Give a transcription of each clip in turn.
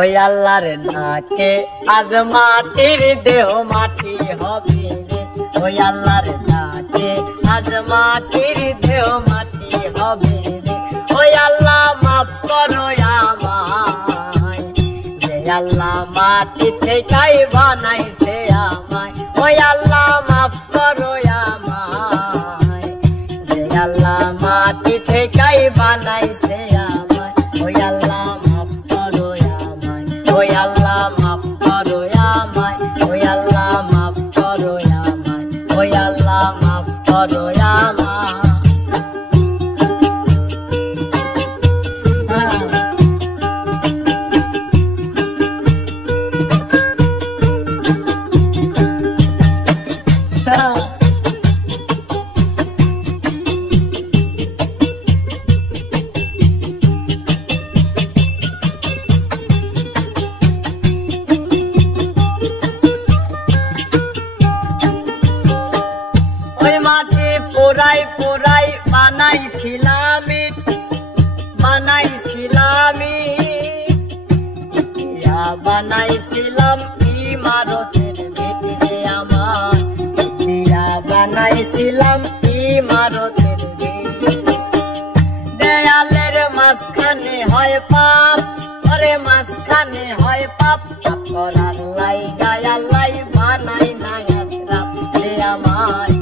ওই আল্লাহর ডাকে আজ মাটির দেহ মাটি হবে রে। ওই আল্লাহর ডাকে আজ মাটির দেহ মাটি হবে রে। ওই আল্লাহ মাফ করো আমায়, যে আল্লাহ মাটি থেকেই বানাইছে আমায়। ওই আল্লাহ মাফ করো আমায়, যে আল্লাহ মাটি থেকেই বানাইছে আমায়। ওই আল্লাহ মাফ করো আমায়, ওই আল্লাহ মাফ করো আমায়, ওই আল্লাহ মাফ করো আমায়, ওই আল্লাহ মাফ করো আমায়। মাটি পোড়াই পোড়াই বানাইছিলাম বানাইছিলাম ইমারতের ভিতরে আমার, বানাইছিলাম ইমারতের দেয়ালের মাঝখানে হয় পাপ, ওরে মাঝখানে হয় পাপ। করার লাই গায়া লাই বানাই নাই আশরাফ রে আমায়,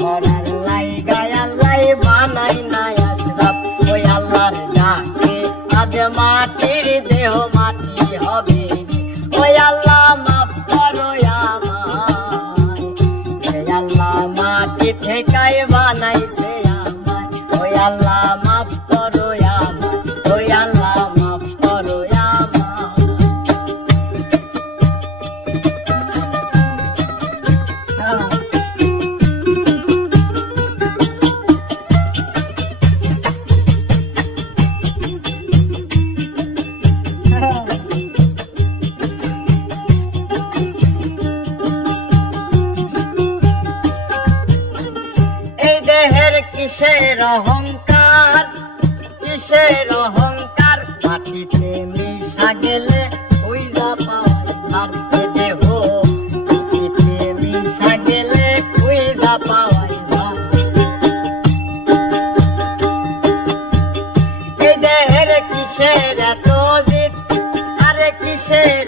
করার লাই গায়া লাই বানাই নাই আশরাফ। ওই আল্লাহর ডাকে আজ মাটির দেহ মাটি হবে রে। ওই আল্লাহ মাফ করো আমায়, ওই আল্লাহ মাটি থেকেই বানাইছে আমায়। ওই আল্লাহ মাফ করো আমায়, ওই আল্লাহ মাফ করো আমায়। এই দেহের কিসের অহংকার, কিসের অহংকার, মাটিতে মিশা গেলে খুঁজা পাওয়াই ভার। দেহ মাটিতে মিশা গেলে খুঁজা পাওয়াই ভার। এই দেহের কিসের এত জিদ, আরে কিসের